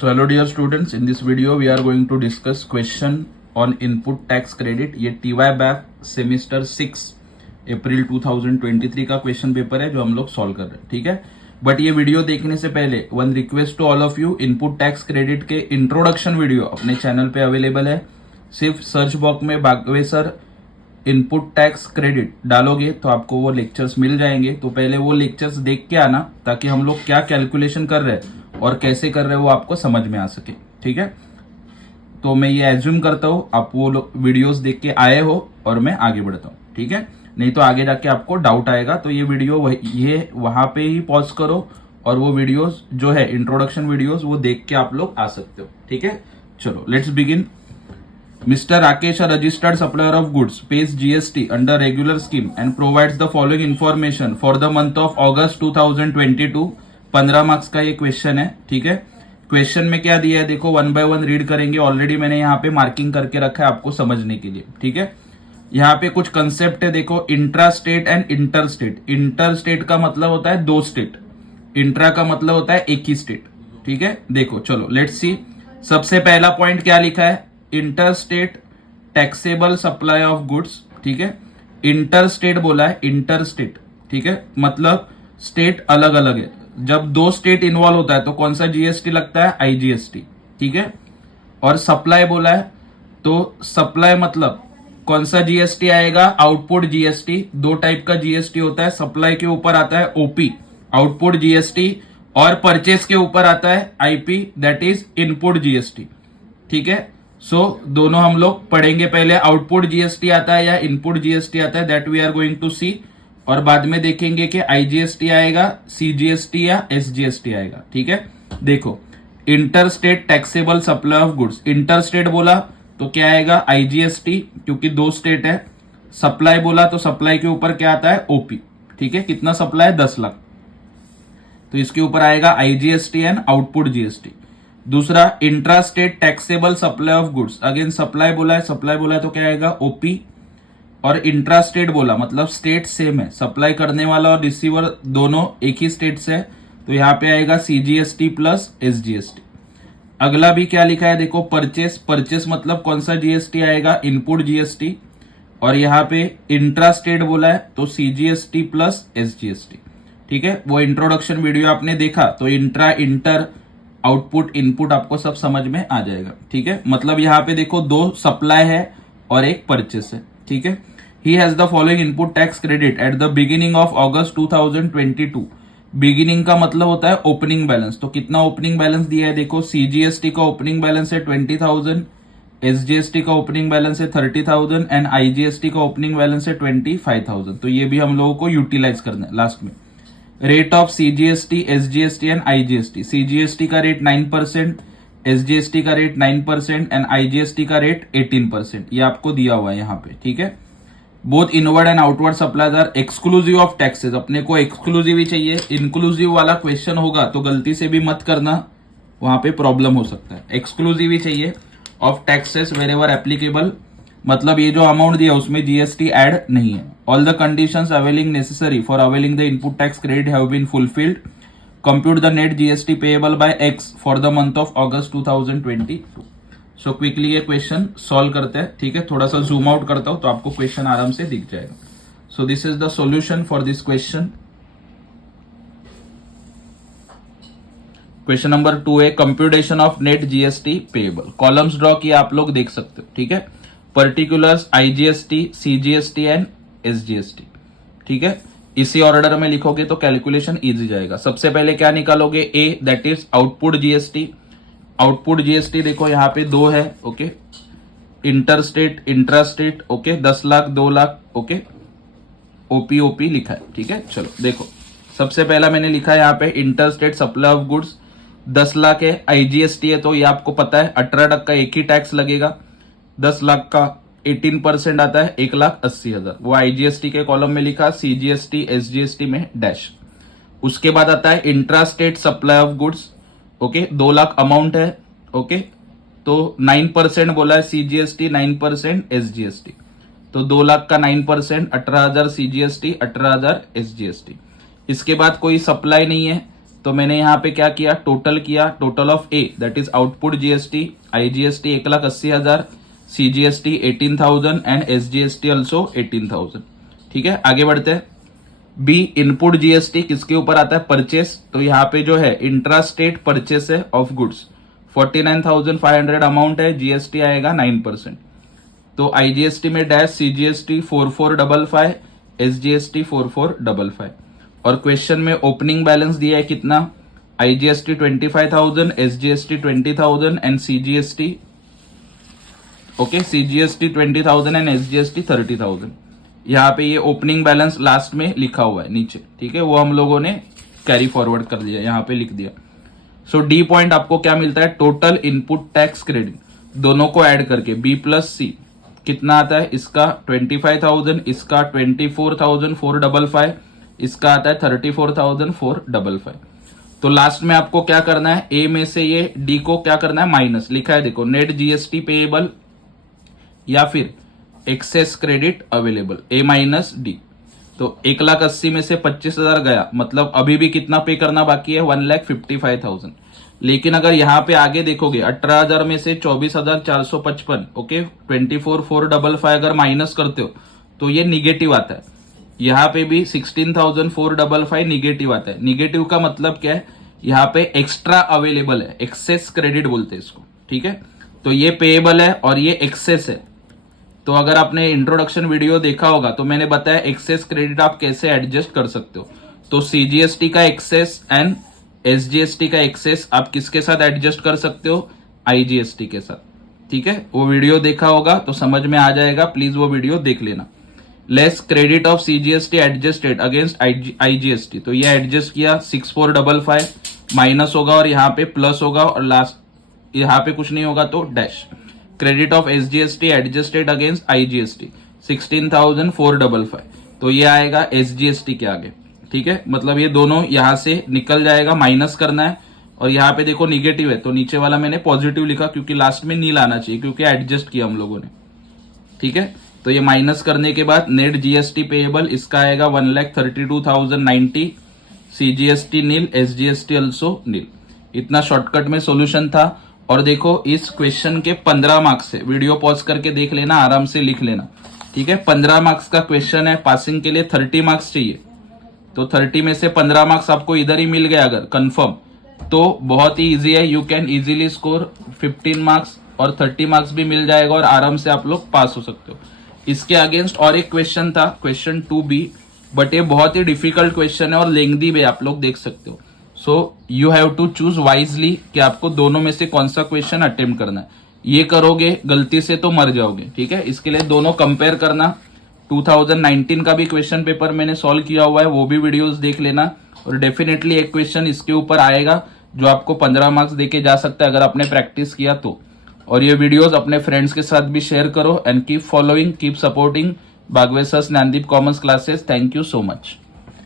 So hello dear students, in this video we are going to discuss question on input tax credit. ये TY back semester 6 अप्रैल 2023 का question paper है जो हम लोग solve कर रहे हैं, ठीक है। बट ये वीडियो देखने से पहले one request to all of you, input tax credit के इंट्रोडक्शन वीडियो अपने चैनल पे अवेलेबल है। सिर्फ सर्च बॉक्स में Bagwe sir input tax credit डालोगे तो आपको वो लेक्चर्स मिल जाएंगे। तो पहले वो लेक्चर्स देख के आना ताकि हम लोग क्या कैलकुलेशन कर रहे हैं और कैसे कर रहे हैं वो आपको समझ में आ सके, ठीक है। तो मैं ये एज्यूम करता हूँ आप वो वीडियोस देख के आए हो और मैं आगे बढ़ता हूँ, ठीक है। नहीं तो आगे जाके आपको डाउट आएगा, तो ये वीडियो ये वहां पे ही पॉज करो और वो वीडियोस जो है इंट्रोडक्शन वीडियोस वो देख के आप लोग आ सकते हो, ठीक है। चलो let's begin. Mr. Rakesh, a registered supplier of goods, pays GST under regular scheme and provides the following information for the month of August 2022. 15 marks का ये क्वेश्चन है, ठीक है। क्वेश्चन में क्या दिया है देखो, वन बाय वन रीड करेंगे। ऑलरेडी मैंने यहाँ पे मार्किंग करके रखा है आपको समझने के लिए, ठीक है। यहाँ पे कुछ कंसेप्ट है देखो, intra state and inter state. Inter state का मतलब होता है दो स्टेट, इंट्रा का मतलब होता है एक ही स्टेट, ठीक है। देखो चलो लेट्स सी। सबसे पहला पॉइंट क्या लिखा है, inter state taxable supply of goods, ठीक है। इंटर स्टेट बोला है, इंटर स्टेट, ठीक है, मतलब स्टेट अलग अलग है। जब दो स्टेट इन्वॉल्व होता है तो कौन सा जीएसटी लगता है, आईजीएसटी, ठीक है। और सप्लाई बोला है तो सप्लाई मतलब कौन सा जीएसटी आएगा, आउटपुट जीएसटी। दो टाइप का जीएसटी होता है, सप्लाई के ऊपर आता है ओपी आउटपुट जीएसटी और परचेस के ऊपर आता है IP that is input GST, ठीक है। सो दोनों हम लोग पढ़ेंगे। पहले आउटपुट जीएसटी आता है या इनपुट जीएसटी आता है, that we are going to see. और बाद में देखेंगे कि आईजीएसटी आएगा, सीजीएसटी या एसजीएसटी आएगा, ठीक है। देखो inter state taxable supply of goods, inter state बोला तो क्या आएगा, आईजीएसटी, क्योंकि दो स्टेट है। सप्लाई बोला तो सप्लाई के ऊपर क्या आता है, ओपी, ठीक है। कितना सप्लाई है, 10 लाख, तो इसके ऊपर आएगा आईजीएसटी एंड आउटपुट जीएसटी। दूसरा intra state taxable supply of goods, again supply बोला है, सप्लाई बोला है तो क्या आएगा, ओपी। और इंट्रा स्टेट बोला मतलब स्टेट सेम है, सप्लाई करने वाला और रिसीवर दोनों एक ही स्टेट से है, तो यहां पे आएगा सीजीएसटी प्लस एसजीएसटी। अगला भी क्या लिखा है देखो, परचेस, परचेस मतलब कौन सा जीएसटी आएगा, इनपुट जीएसटी। और यहाँ पे इंट्रा स्टेट बोला है तो सीजीएसटी प्लस एसजीएसटी, ठीक है। वो इंट्रोडक्शन वीडियो आपने देखा तो इंट्रा, इंटर, आउटपुट, इनपुट आपको सब समझ में आ जाएगा, ठीक है। मतलब यहाँ पे देखो दो सप्लाई है और एक परचेस है, ठीक है। He has the following input tax credit at the beginning of August 2022। Beginning का मतलब होता है ओपनिंग बैलेंस, तो कितना ओपनिंग बैलेंस दिया है देखो, सीजीएसटी का ओपनिंग बैलेंस है 20,000, एसजीएसटी का ओपनिंग बैलेंस है 30,000 एंड आईजीएसटी का ओपनिंग बैलेंस है 25,000। तो ये भी हम लोगों को यूटिलाइज करना है लास्ट में। Rate of CGST, SGST and IGST, CGST का रेट 9%, एसजीएसटी का रेट 9% एंड आईजीएसटी का रेट 18%, ये आपको दिया हुआ है यहाँ पे, ठीक है। Both inward and outward supplies are exclusive of taxes, अपने को एक्सक्लूसिव ही चाहिए। इंक्लूसिव वाला क्वेश्चन होगा तो गलती से भी मत करना, वहां पे प्रॉब्लम हो सकता है। एक्सक्लूसिव ही चाहिए of taxes wherever applicable, मतलब ये जो अमाउंट दिया उसमें जीएसटी ऐड नहीं है। All the conditions availing necessary for availing the input tax credit have been fulfilled. Compute the net GST payable by X for the month of August 2022। So quickly ये question solve करते हैं, ठीक है। थोड़ा सा zoom out करता हूं तो आपको क्वेश्चन आराम से दिख जाएगा। So this is the solution for this question. Question number 2 है computation of net GST payable. Columns draw किए आप लोग देख सकते हो, ठीक है। Particulars, IGST, CGST and SGST, ठीक है। इसी ऑर्डर में लिखोगे तो कैलकुलेशन इजी जाएगा। सबसे पहले क्या निकालोगे, a that is output GST. Output GST देखो यहाँ पे दो है, okay. Inter state, intra state, okay. 10 lakh, 2 lakh, okay. OP OP लिखा है, ठीक है। चलो देखो सबसे पहला मैंने लिखा है यहाँ पे inter state supply of goods 10 lakh है, आईजीएसटी है तो ये आपको पता है 18% एक ही टैक्स लगेगा। 10 लाख का 18% आता है 1,80,000, वो आईजीएसटी के कॉलम में लिखा, सीजीएसटी एसजीएसटी में डैश। उसके बाद आता है intra state supply of goods, okay. 2 lakh amount है, ओके। तो 9% बोला है सीजीएसटी, 9% एसजीएसटी, तो 2 लाख का 9%, 18,000 सीजीएसटी, 18,000 एसजीएसटी। इसके बाद कोई सप्लाई नहीं है तो मैंने यहाँ पे क्या किया, टोटल किया, total of A that is output GST, IGST 1,80,000, CGST 18,000 and SGST also 18,000। ठीक है, आगे बढ़ते हैं। बी इनपुट जीएसटी किसके ऊपर आता है, परचेस। तो यहाँ पे जो है इंट्रा स्टेट परचेस है ऑफ गुड्स, 49,500 अमाउंट है, जीएसटी आएगा 9%। तो IGST में डैश, CGST 4455, SGST 4455। और क्वेश्चन में ओपनिंग बैलेंस दिया है कितना, IGST 25,000, SGST 20,000 and CGST okay, CGST 20,000 and SGST 30,000। यहाँ पे ये ओपनिंग बैलेंस लास्ट में लिखा हुआ है नीचे, ठीक है, वो हम लोगों ने कैरी फॉरवर्ड कर दिया, यहाँ पे लिख दिया। सो डी पॉइंट आपको क्या मिलता है, टोटल इनपुट टैक्स क्रेडिट दोनों को ऐड करके B प्लस C कितना आता है, इसका 25,000, इसका 24,455, इसका आता है 34,455। तो लास्ट में आपको क्या करना है, ए में से ये डी को क्या करना है, माइनस लिखा है देखो, नेट जीएसटी पेएबल या फिर एक्सेस क्रेडिट अवेलेबल, ए माइनस डी। तो 1,80,000 में से 25,000 गया, मतलब अभी भी कितना पे करना बाकी है, 1,55,000। लेकिन अगर यहाँ पे आगे देखोगे 18,000 में से 24,455 ओके, 24,455 अगर माइनस करते हो तो ये निगेटिव आता है। यहाँ पे भी 16,455 निगेटिव आता है। निगेटिव का मतलब क्या है, यहाँ पे एक्स्ट्रा अवेलेबल है, एक्सेस क्रेडिट बोलते हैं इसको। ठीक है, तो ये पेएबल है और ये एक्सेस है। तो अगर आपने इंट्रोडक्शन वीडियो देखा होगा तो मैंने बताया एक्सेस क्रेडिट आप कैसे एडजस्ट कर सकते हो। तो सीजीएसटी का एक्सेस एंड एसजीएसटी का एक्सेस आप किसके साथ एडजस्ट कर सकते हो, आईजीएसटी के साथ। ठीक है, वो वीडियो देखा होगा तो समझ में आ जाएगा, प्लीज वो वीडियो देख लेना। Less credit of CGST adjusted against IGST, तो ये एडजस्ट किया 6455, माइनस होगा और यहाँ पे प्लस होगा और लास्ट यहाँ पे कुछ नहीं होगा तो dash. Credit of SGST adjusted against IGST 16,455, तो ये आएगा एसजीएसटी के आगे। ठीक है, मतलब ये दोनों यहां से निकल जाएगा, माइनस करना है। और यहाँ पे देखो निगेटिव है तो नीचे वाला मैंने पॉजिटिव लिखा क्योंकि लास्ट में नील आना चाहिए, क्योंकि एडजस्ट किया हम लोगों ने। ठीक है, तो ये माइनस करने के बाद नेट जीएसटी पेएबल इसका आएगा 1,32,090, सीजीएसटी नील, एसजीएसटी ऑल्सो नील। इतना शॉर्टकट में सॉल्यूशन था। और देखो इस क्वेश्चन के 15 मार्क्स है, वीडियो पॉज करके देख लेना, आराम से लिख लेना। ठीक है, 15 मार्क्स का क्वेश्चन है, पासिंग के लिए 30 मार्क्स चाहिए। तो 30 में से 15 मार्क्स आपको इधर ही मिल गए अगर कंफर्म, तो बहुत ही इजी है, you can easily score 15 marks और 30 मार्क्स भी मिल जाएगा और आराम से आप लोग पास हो सकते हो। इसके अगेंस्ट और एक क्वेश्चन था, क्वेश्चन 2B, बट ये बहुत ही डिफिकल्ट क्वेश्चन है और लेंथी भी, आप लोग देख सकते हो। So you have to choose wisely कि आपको दोनों में से कौन सा क्वेश्चन अटेम्प्ट करना है। ये करोगे गलती से तो मर जाओगे। ठीक है, इसके लिए दोनों कंपेयर करना। 2019 का भी क्वेश्चन पेपर मैंने सॉल्व किया हुआ है, वो भी वीडियोस देख लेना। और डेफिनेटली एक क्वेश्चन इसके ऊपर आएगा जो आपको 15 मार्क्स देके जा सकता है अगर आपने प्रैक्टिस किया तो। और ये वीडियोस अपने फ्रेंड्स के साथ भी शेयर करो and keep following, keep supporting Bagwe sir Gyandeep commerce classes. Thank you so much.